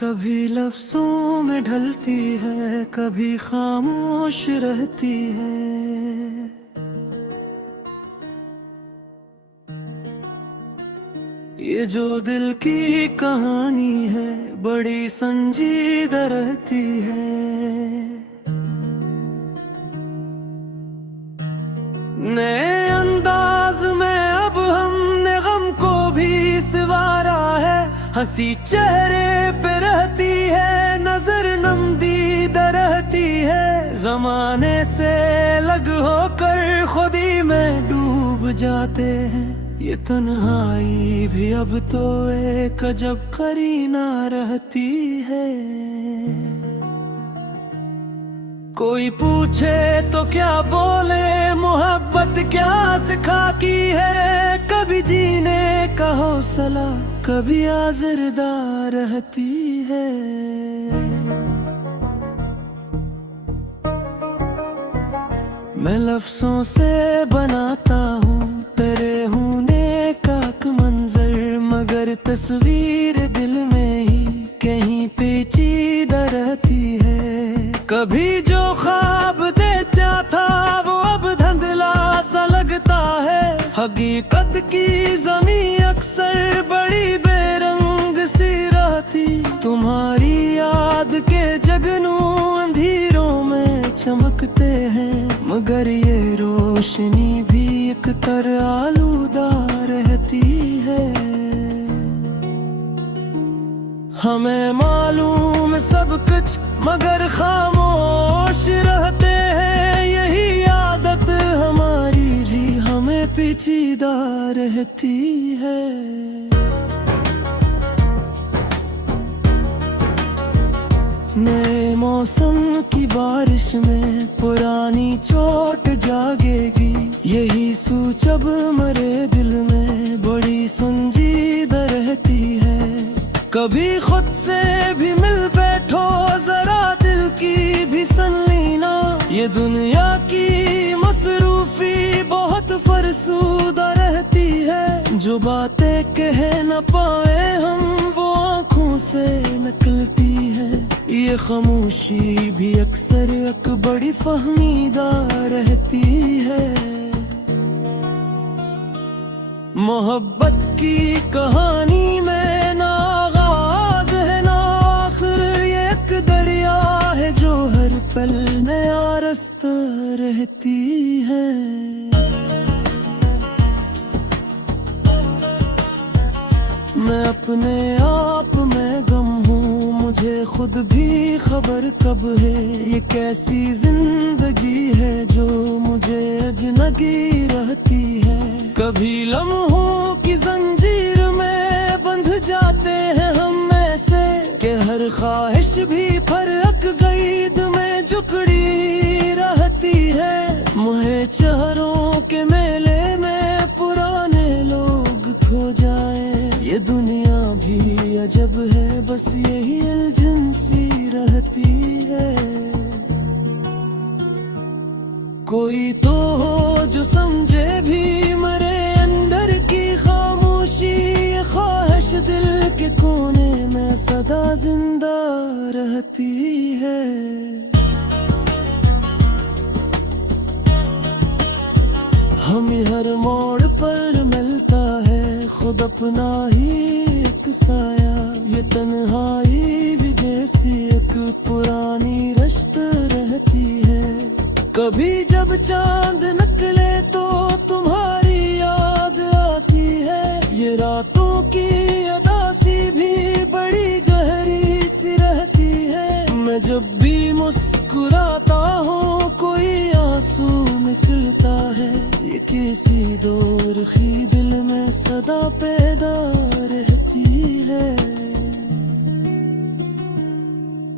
कभी लफ्जों में ढलती है, कभी खामोश रहती है। ये जो दिल की कहानी है, बड़ी संजीदा रहती है। नए अंदाज में अब हमने गम को भी सिवारा है। हंसी चेहरे पे रहती है, नजर नमदीदा रहती है। जमाने से अलग होकर खुद ही में डूब जाते हैं। ये तन्हाई भी अब तो एक अजब करीना रहती है। कोई पूछे तो क्या बोले, मोहब्बत क्या सिखाती है। कभी जीने का हौसला, कभी आज़रदा रहती है। मैं लफ्जों से बनाता हूँ तेरे होने का एक मंजर, मगर तस्वीर दिल में ही कहीं पेचीदा रहती है। कभी जो ख्वाब देखता था वो अब धुंधला सा लगता है। हकीकत की ज़मीं अक्सर बड़ी बेरंग सी रहती। तुम्हारी याद के जगनू अंधेरों में चमकते हैं, मगर ये रोशनी भी एक तरह आलूदा रहती है। हमें मालूम सब कुछ मगर खामोश रहते हैं। यही आदत हमारी भी हमें पेचीदा रहती है। नए मौसम की बारिश में पुरानी चोट जागेगी। यही सोच अब मरे दिल में बड़ी संजीदा रहती है। कभी खुद से भी मिल बैठो, जरा दिल की भी सुन लेना। ये दुनिया की मसरूफी बहुत फरसूदा रहती है। जो बातें कह न पाए हम वो आँखों से निकलती है। ये खामोशी भी अक्सर एक बड़ी फहमीदा रहती है। मोहब्बत की कहानी में ना आगाज है ना आखिर। ये एक दरिया है जो हर पल नया रास्ता रहती है। मैं अपने आप में गम हूँ, मुझे खुद भी खबर कब है। ये कैसी जिंदगी है जो मुझे अजनबी रहती है। कभी लम्हों की जंजीर में बंध जाते हैं हम ऐसे, कि हर ख्वाहिश भी फरक गईद में जुकड़ी रहती है। मुझे चेहरों के मेले में पुराने लोग खो जाए। ये दुनिया भी अजब है, बस यही उलझन सी रहती है। कोई तो हो जो समझे भी मरे अंदर की खामोशी। ये ख्वाहिश दिल के कोने में सदा जिंदा रहती है। हमें हर मोड़ पर मिलता है खुद अपना ही एक साया। ये तन्हाई भी जैसी एक पुरानी रश्त रहती है। कभी जब चांद निकले तो तुम्हारी याद आती है। ये रातों की अदासी भी बड़ी गहरी सी रहती है। मैं जब भी मुस्कुराता हूँ कोई आंसू निकलता है। ये किसी दौर की दिल में सदा पैदा रहती है।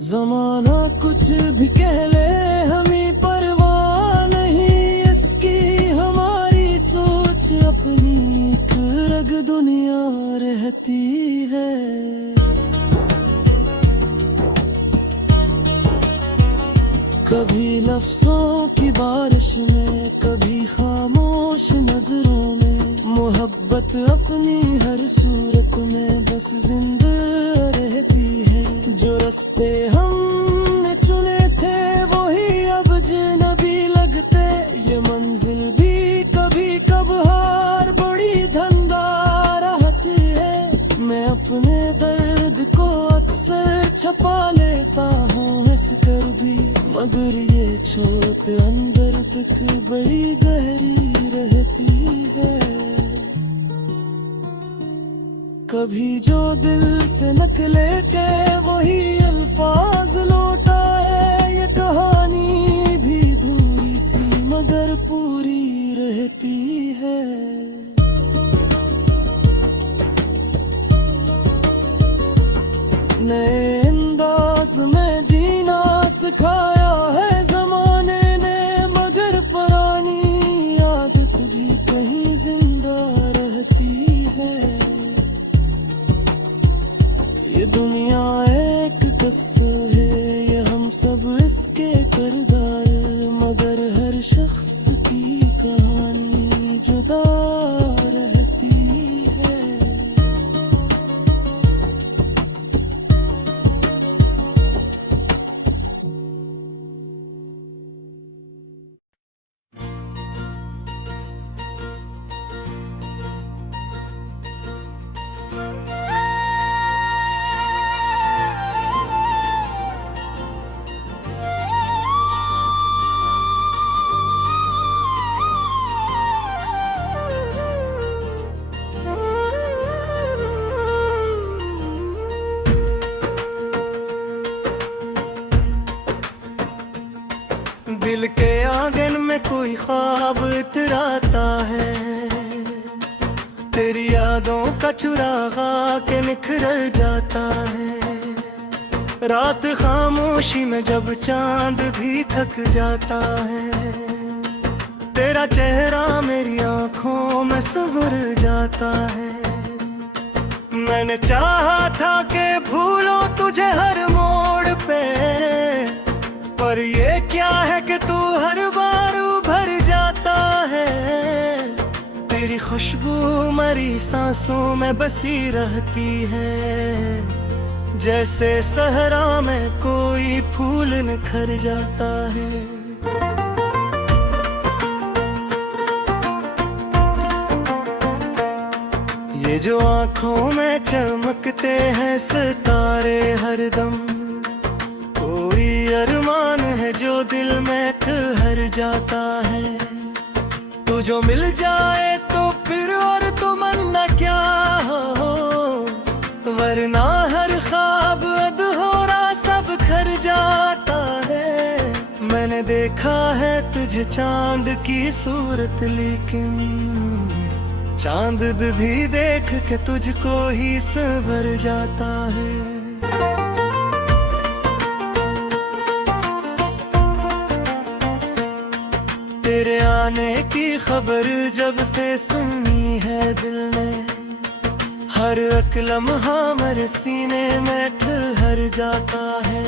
जमाना कुछ भी कह ले हमें परवाह नहीं इसकी। हमारी सोच अपनी एक अलग दुनिया रहती है। कभी लफ्जों की बारिश में, कभी खामोश नजरों में। मोहब्बत अपनी हर सूरत में बस जिंदा रहती है। रास्ते हमने चुने थे वही अब अजनबी लगते। ये मंजिल भी कभी कभार बड़ी धंधा रहती है। मैं अपने दर्द को अक्सर छपा लेता हूँ हंस कर भी, मगर ये चोट अंदर तक बड़ी गहरी रहती है। कभी जो दिल से निकले के वही अल्फाज लौटा है। ये कहानी भी धूरी सी मगर पूरी रहती है। नए अंदाज में जीना सिखाया है जमाने ने, मगर पुरानी आदत भी कहीं जिंदा रहती है। ये दुनिया एक किस्सा है, ये हम सब इसके किरदार, मगर हर शख्स की कहानी जुदा रहती है। दिल के आंगन में कोई ख्वाब इतराता है, तेरी यादों का चुरागा के निखर जाता है। रात खामोशी में जब चांद भी थक जाता है, तेरा चेहरा मेरी आंखों में संवर जाता है। मैंने चाहा था कि भूलो तुझे हर मोड़ पे, पर ये क्या है कि तू हर बार उभर जाता है। तेरी खुशबू मरी सांसों में बसी रहती है, जैसे सहरा में कोई फूल निखर जाता है। ये जो आँखों में चमकते हैं सितारे हरदम, कोई अरमान है जो दिल में ठहर जाता है। तू जो मिल जाए तो फिर और तमन्ना क्या हो, वरना हर ख्वाब अधूरा सब खर जाता है। मैंने देखा है तुझे चांद की सूरत, लेकिन चांद भी देख के तुझको ही संवर जाता है। तेरे आने की खबर जब से सुनी है दिल ने, हर एक लम्हा मेरे सीने में ठहर जाता है।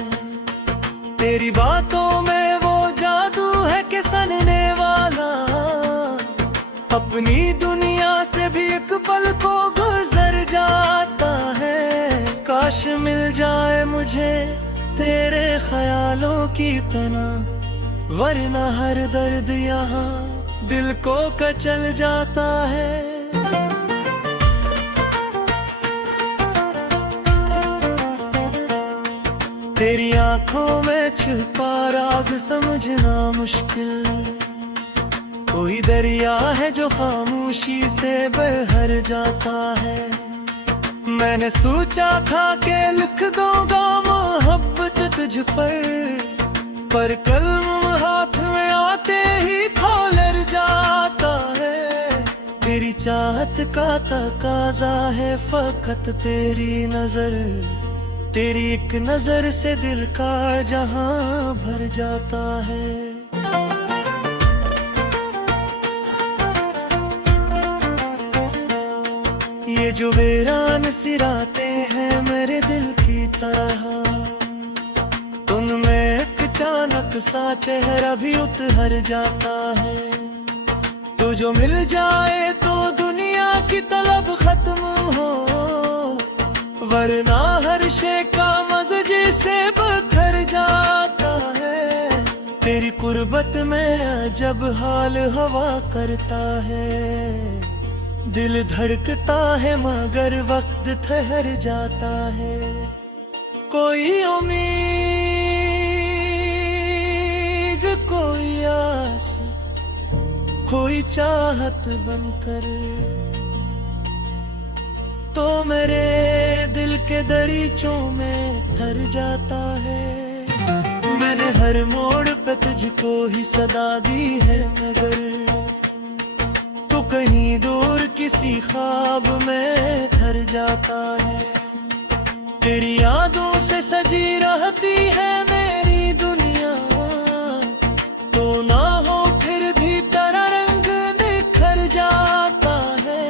तेरी बातों में वो जादू है कि सनने वाला अपनी दुनिया से भी एक पल को गुजर जाता है। काश मिल जाए मुझे तेरे ख्यालों की पनाह, वरना हर दर्द यहाँ दिल को कचल जाता है। तेरी आंखों में छुपा राज समझना मुश्किल, कोई दरिया है जो खामोशी से बहर जाता है। मैंने सोचा था कि लिख दूंगा मोहब्बत तुझ पर कलम हाथ में आते ही खोलर जाता है। तेरी चाहत का तकाजा है फकत तेरी नजर, तेरी एक नजर से दिल का जहां भर जाता है। ये जो वीरान सी रातें हैं मेरे दिल की तरह, उनमें एक अचानक सा चेहरा भी उतर जाता है। तो जो मिल जाए तो दुनिया की तलब खत्म हो, वरना हर शे का मज़े से गुर्बत में जब हाल हवा करता है, दिल धड़कता है मगर वक्त ठहर जाता है। कोई उम्मीद, कोई आस, कोई चाहत बनकर तो मेरे दिल के दरीचों में ठहर जाता है। मैंने हर मोड़ पे तुझको ही सदा दी है, मगर तू कहीं दूर किसी ख्वाब में ठहर जाता है। तेरी यादों से सजी रहती है मेरी दुनिया, तो ना हो फिर भी तेरा रंग निखर जाता है।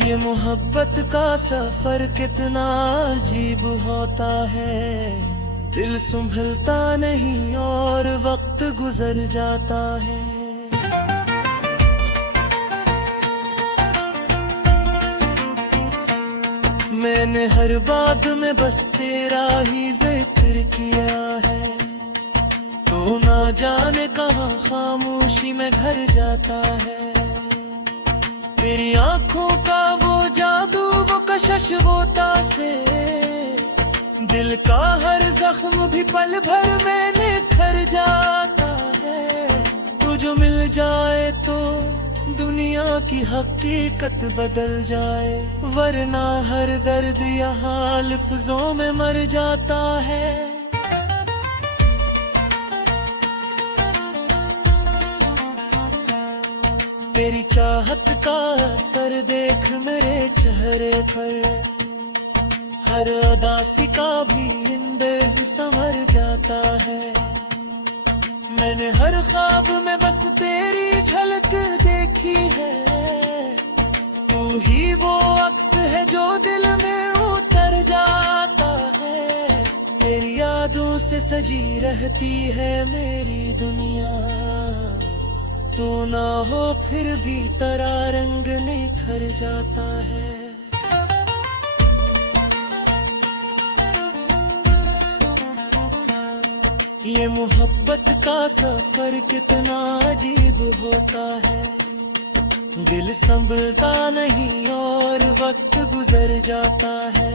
ये मोहब्बत का सफर कितना अजीब होता है, दिल संभलता नहीं और वक्त गुजर जाता है। मैंने हर बात में बस तेरा ही जिक्र किया है, तो ना जाने कहाँ खामोशी में घर जाता है। तेरी आंखों का वो जादू, वो कशिश, वो तासे, दिल का हर जख्म भी पल भर में निखर जाता है। तू जो मिल जाए तो दुनिया की हकीकत बदल जाए, वरना हर दर्द यहाँ लफ्जों में मर जाता है। तेरी चाहत का असर देख मेरे चेहरे पर, हर उदासी का भी इंदेज संवर जाता है। मैंने हर ख्वाब में बस तेरी झलक देखी है, तू ही वो अक्स है जो दिल में उतर जाता है। तेरी यादों से सजी रहती है मेरी दुनिया, तू ना हो फिर भी तेरा रंग निखर जाता है। ये मोहब्बत का सफर कितना अजीब होता है, दिल संभलता नहीं और वक्त गुजर जाता है।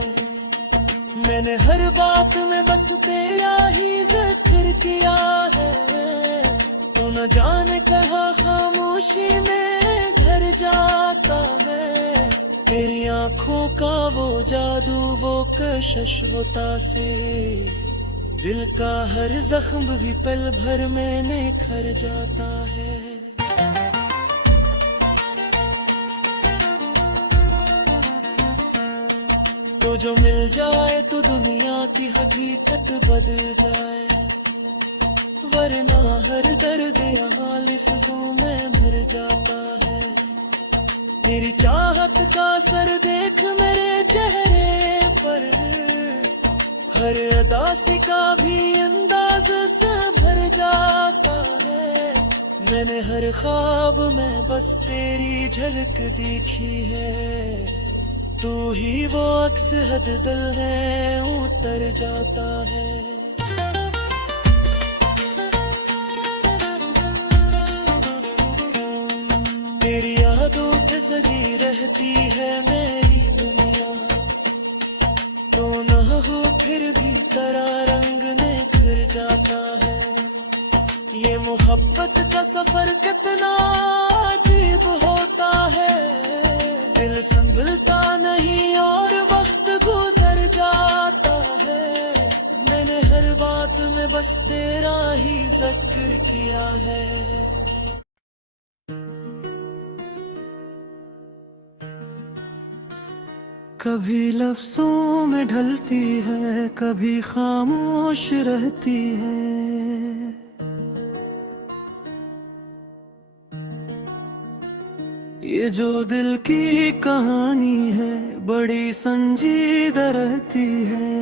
मैंने हर बात में बस तेरा ही जिक्र किया है, तो न जाने कहाँ खामोशी में घर जाता है। मेरी आंखों का वो जादू, वो कशिश, वो तासे, दिल का हर जख्म भी पल भर में निखर जाता है। तो जो मिल जाए तो दुनिया की हकीकत बदल जाए, वरना हर दर्द यहाँ लफ्जों में भर जाता है। मेरी चाहत का असर देख मेरे चेहरे पर, हर अदासी का भी अंदाज से भर जाता है। मैंने हर ख्वाब में बस तेरी झलक देखी है, तू ही वो अक्स हद दिल है उतर जाता है। तेरी यादों से सजी रहती है मेरी दुनिया, तो न हो फिर भी तेरा रंग निखर जाता है। ये मोहब्बत का सफर कितना अजीब होता है, दिल संभलता नहीं और वक्त गुजर जाता है। मैंने हर बात में बस तेरा ही जिक्र किया है। कभी लफ्जों में ढलती है, कभी खामोश रहती है। ये जो दिल की कहानी है बड़ी संजीदा रहती है।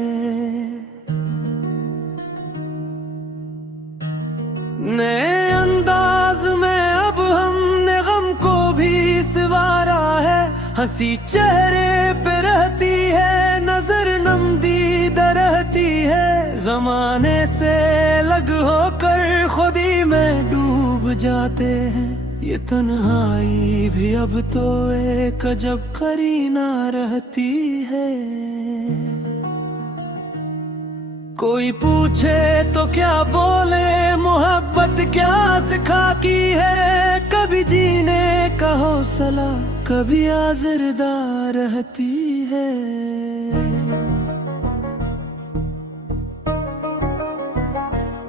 नए अंदाज में अब हमने गम को भी सिवारा है, हंसी चेहरे पे रहती है, नजर नम दीदा रहती है। जमाने से अलग होकर खुद ही में डूब जाते हैं। ये तन्हाई भी अब तो एक अजब करीना रहती है। कोई पूछे तो क्या बोले, मोहब्बत क्या सिखाती है। कभी जीने का हौसला, कभी आज़रदा रहती है।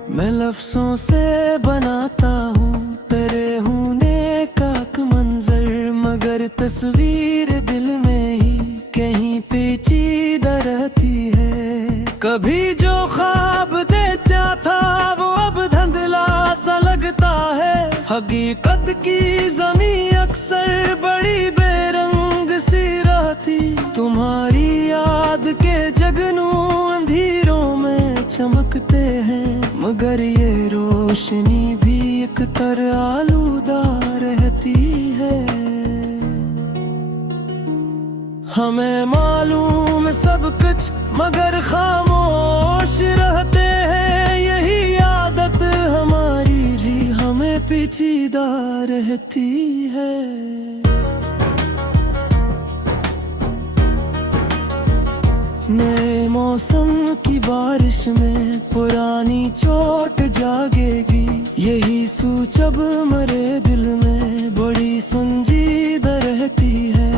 मैं लफ्ज़ों से बनाता हूँ तेरे होने का एक मंजर, मगर तस्वीर दिल में ही कहीं पेचीदा रहती है। कभी जो ख्वाब देखता था वो अब धुंधला सा लगता है। हकीकत की ज़मीं अक्सर बड़ी बेरंग सी रहती। तुम्हारी याद के जगनू अंधेरों में चमकते हैं, मगर ये रोशनी भी एक तरह आलूदा रहती है। हमें मालूम सब कुछ मगर खामोश रहते हैं। यही आदत हमारी भी हमें पेचीदा रहती है। नए मौसम की बारिश में पुरानी चोट जागेगी। यही सोच अब मरे दिल में बड़ी संजीदा रहती है।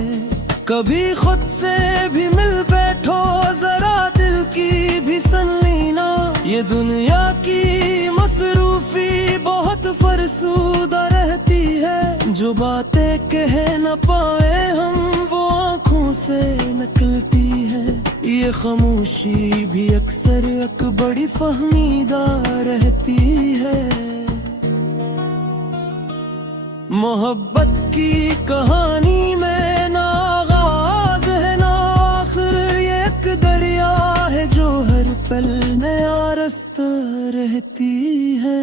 कभी खुद से भी मिल बैठो, जरा दिल की भी सुन लेना। ये दुनिया की मसरूफी बहुत फरसूदा रहती है। जो बातें कह न पाए हम वो आँखों से निकलती है। ये खामोशी भी अक्सर एक बड़ी फहमीदा रहती है। मोहब्बत की कहानी में ना आगाज है ना आखिर, ये एक दरिया है जो हर पल नया रास्ता रहती है।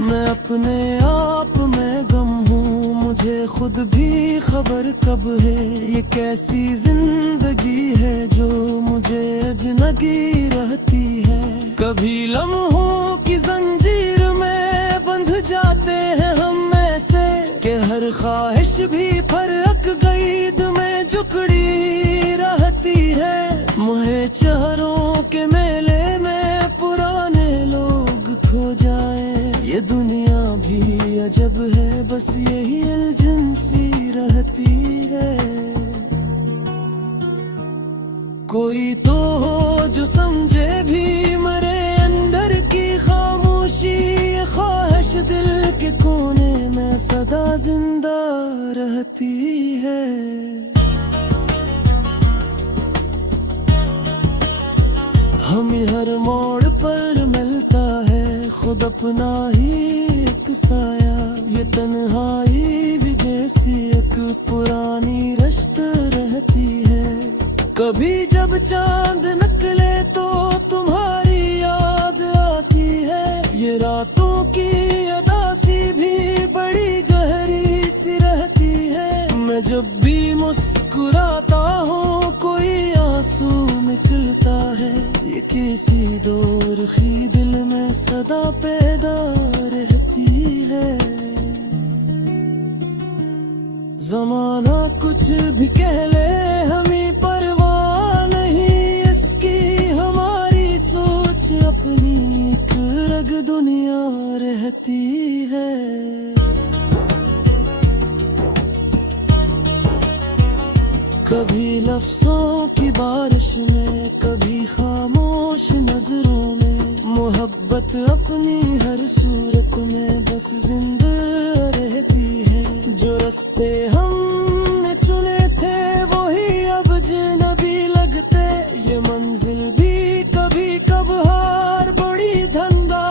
मैं अपने आप में गम हूँ, मुझे खुद भी खबर कब है। ये कैसी जिंदगी है जो मुझे अजनबी रहती है। कभी लम्हों की जंजीर में बंध जाते हैं हम ऐसे, कि हर ख्वाहिश भी फरक गईद में जुकड़ी रहती है। मुझे चेहरों के मेले में पुराने लोग खो जाए। ये दुनिया भी अजब है, बस यही एजेंसी रहती है। कोई तो हो जो समझे भी मरे अंदर की खामोशी। ये ख्वाहिश दिल के कोने में सदा जिंदा रहती है। हमें हर मोड़ पर मिलता है खुद अपना ही एक साया। ये तन्हाई भी जैसी एक पुरानी रश्त रहती है। कभी जब चांद निकले तो तुम्हारी याद आती है। ये रातों की अदासी भी बड़ी गहरी सी रहती है। मैं जब भी मुस्कुराता हूँ कोई आंसू निकलता है। ये किसी दौर की दिल में सदा पैदा रहती है। ज़माना कुछ भी कह ले हमें परवाह नहीं इसकी। हमारी सोच अपनी एक अलग दुनिया रहती है। कभी लफ्ज़ों की बारिश में, कभी खामोश नजरों में। मोहब्बत अपनी हर सूरत में बस जिंदा रहती है। जो रास्ते हमने चुने थे वही अब अजनबी लगते। ये मंजिल भी कभी कभार बड़ी धंधा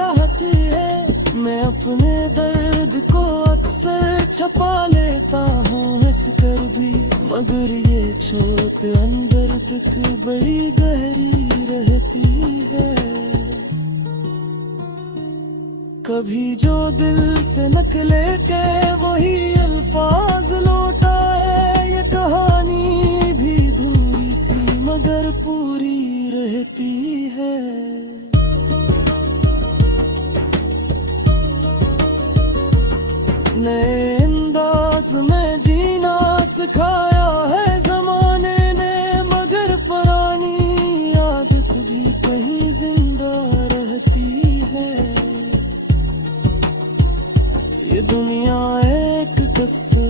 रहती है। मैं अपने दर्द को अक्सर छपा लेता हूँ हंस कर भी, मगर ये चोट अंदर तक बड़ी गहरी रहती है। कभी जो दिल से निकले के वही अल्फाज लौटा है। ये कहानी भी धूरी सी मगर पूरी रहती है। नए अंदाज में जीना सिखाया है जमाने ने, मगर पुरानी आदत भी कहीं जिंदा रहती है। ये दुनिया एक कसर